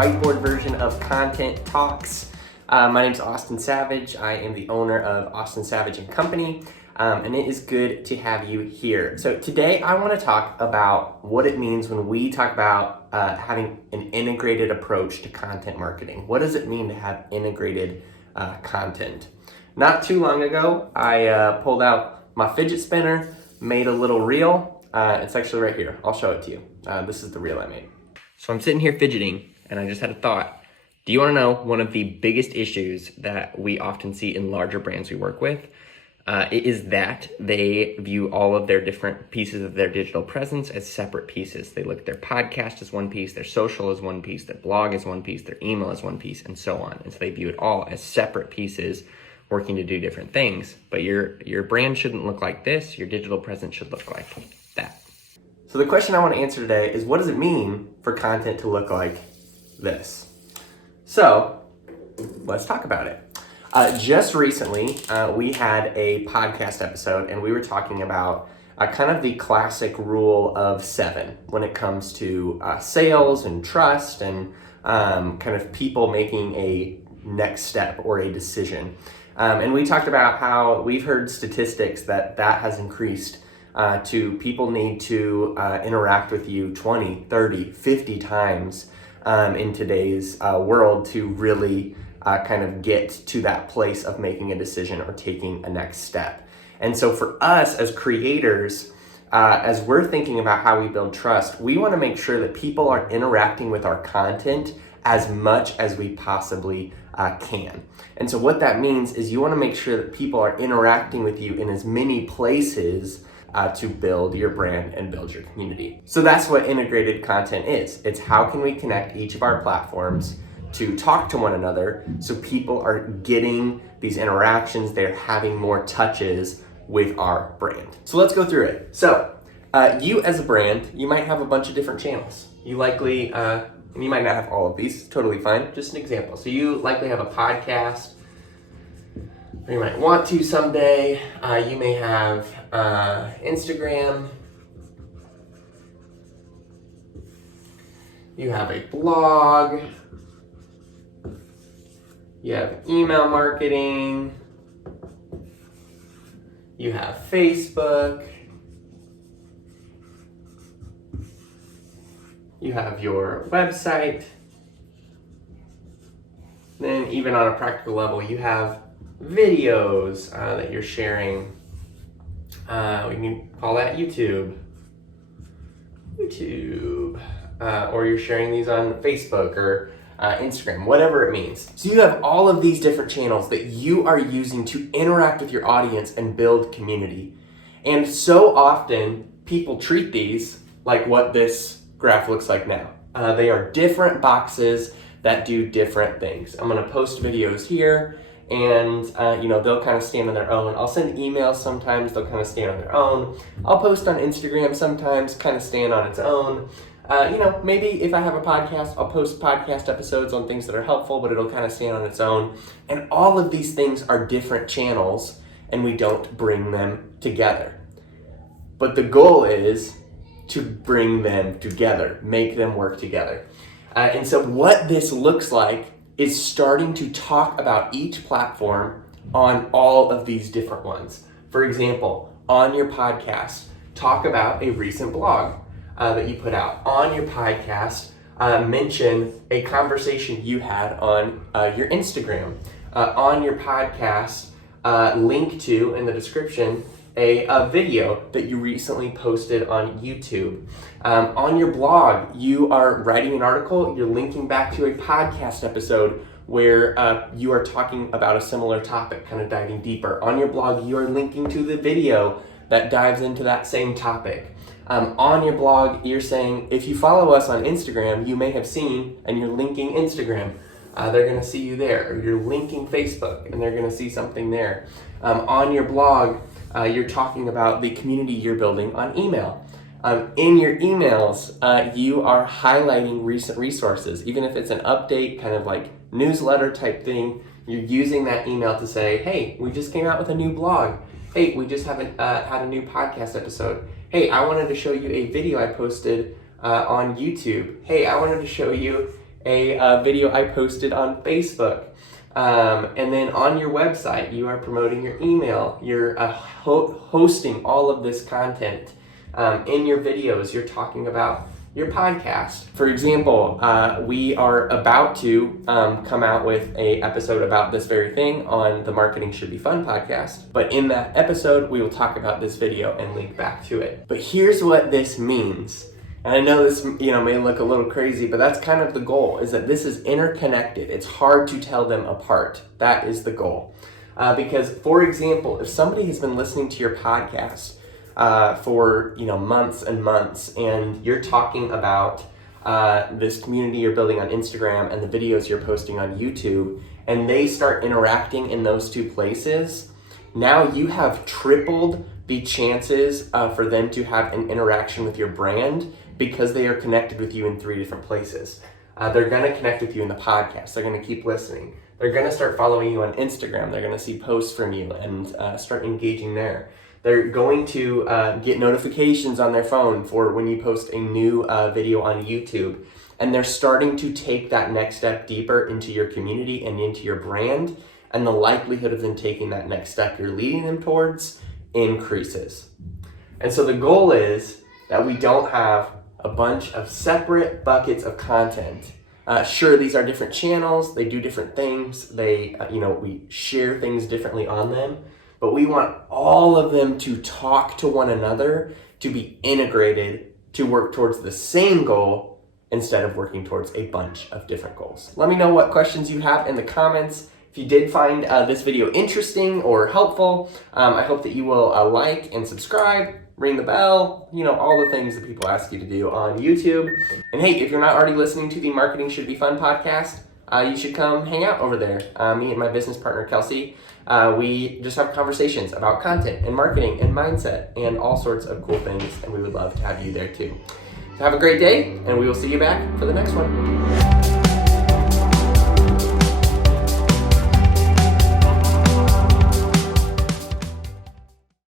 whiteboard version of Content Talks. My name is Austin Savage. I am the owner of Austin Savage and Company, and it is good to have you here. So today I want to talk about what it means when we talk about having an integrated approach to content marketing. What does it mean to have integrated content? Not too long ago, I pulled out my fidget spinner, made a little reel. It's actually right here. I'll show it to you. This is the reel I made. So I'm sitting here fidgeting, and I just had a thought. Do you want to know one of the biggest issues that we often see in larger brands we work with? It is that they view all of their different pieces of their digital presence as separate pieces. They look at their podcast as one piece, their social as one piece, their blog as one piece, their email as one piece, and so on. And so they view it all as separate pieces working to do different things. But your brand shouldn't look like this. Your digital presence should look like that. So the question I want to answer today is, what does it mean for content to look like this? So let's talk about it. Just recently, we had a podcast episode, and we were talking about kind of the classic rule of 7 when it comes to sales and trust and kind of people making a next step or a decision. And we talked about how we've heard statistics that has increased to people need to interact with you 20, 30, 50 times in today's world to really kind of get to that place of making a decision or taking a next step. And so for us as creators, as we're thinking about how we build trust, we want to make sure that people are interacting with our content as much as we possibly can. And so what that means is you want to make sure that people are interacting with you in as many places to build your brand and build your community. So that's what integrated content is. It's how can we connect each of our platforms to talk to one another so people are getting these interactions, they're having more touches with our brand. So let's go through it. So you as a brand, you might have a bunch of different channels. You likely, and you might not have all of these, totally fine, just an example. So you likely have a podcast, or you might want to someday. You may have Instagram. You have a blog. You have email marketing. You have Facebook. You have your website. Then even on a practical level, you have videos that you're sharing. We can call that YouTube. Or you're sharing these on Facebook or Instagram, whatever it means. So you have all of these different channels that you are using to interact with your audience and build community. And so often people treat these like what this graph looks like now. They are different boxes that do different things. I'm gonna post videos here, and they'll kind of stand on their own. I'll send emails sometimes, they'll kind of stand on their own. I'll post on Instagram sometimes, kind of stand on its own. Maybe if I have a podcast, I'll post podcast episodes on things that are helpful, but it'll kind of stand on its own. And all of these things are different channels, and we don't bring them together. But the goal is to bring them together, make them work together. And so what this looks like is starting to talk about each platform on all of these different ones. For example, on your podcast, talk about a recent blog that you put out. On your podcast, mention a conversation you had on your Instagram. On your podcast, link to, in the description, a video that you recently posted on YouTube. On your blog, you are writing an article, you're linking back to a podcast episode where you are talking about a similar topic, kind of diving deeper. On your blog, you are linking to the video that dives into that same topic. On your blog, you're saying, if you follow us on Instagram, you may have seen, and you're linking Instagram. They're gonna see you there. Or you're linking Facebook, and they're gonna see something there. On your blog, you're talking about the community you're building on email. In your emails, you are highlighting recent resources. Even if it's an update, kind of like newsletter type thing, you're using that email to say, hey, we just came out with a new blog. Hey, we just haven't had a new podcast episode. Hey, I wanted to show you a video I posted on YouTube. Hey, I wanted to show you a video I posted on Facebook. And then on your website, you are promoting your email. You're hosting all of this content. In your videos, you're talking about your podcast. For example, we are about to come out with an episode about this very thing on the Marketing Should Be Fun podcast. But in that episode, we will talk about this video and link back to it. But here's what this means. And I know this, may look a little crazy, but that's kind of the goal, is that this is interconnected. It's hard to tell them apart. That is the goal. Because, for example, if somebody has been listening to your podcast for months and months, and you're talking about this community you're building on Instagram and the videos you're posting on YouTube, and they start interacting in those two places, now you have tripled the chances for them to have an interaction with your brand, because they are connected with you in 3 different places. They're going to connect with you in the podcast. They're going to keep listening. They're going to start following you on Instagram. They're going to see posts from you and start engaging there. They're going to get notifications on their phone for when you post a new video on YouTube. And they're starting to take that next step deeper into your community and into your brand. And the likelihood of them taking that next step you're leading them towards increases. And so the goal is that we don't have a bunch of separate buckets of content. Sure, these are different channels. They do different things. We share things differently on them. But we want all of them to talk to one another, to be integrated, to work towards the same goal instead of working towards a bunch of different goals. Let me know what questions you have in the comments. If you did find this video interesting or helpful, I hope that you will like and subscribe, ring the bell, all the things that people ask you to do on YouTube. And hey, if you're not already listening to the Marketing Should Be Fun podcast, you should come hang out over there. Me and my business partner, Kelsey, we just have conversations about content and marketing and mindset and all sorts of cool things, and we would love to have you there too. So have a great day, and we will see you back for the next one.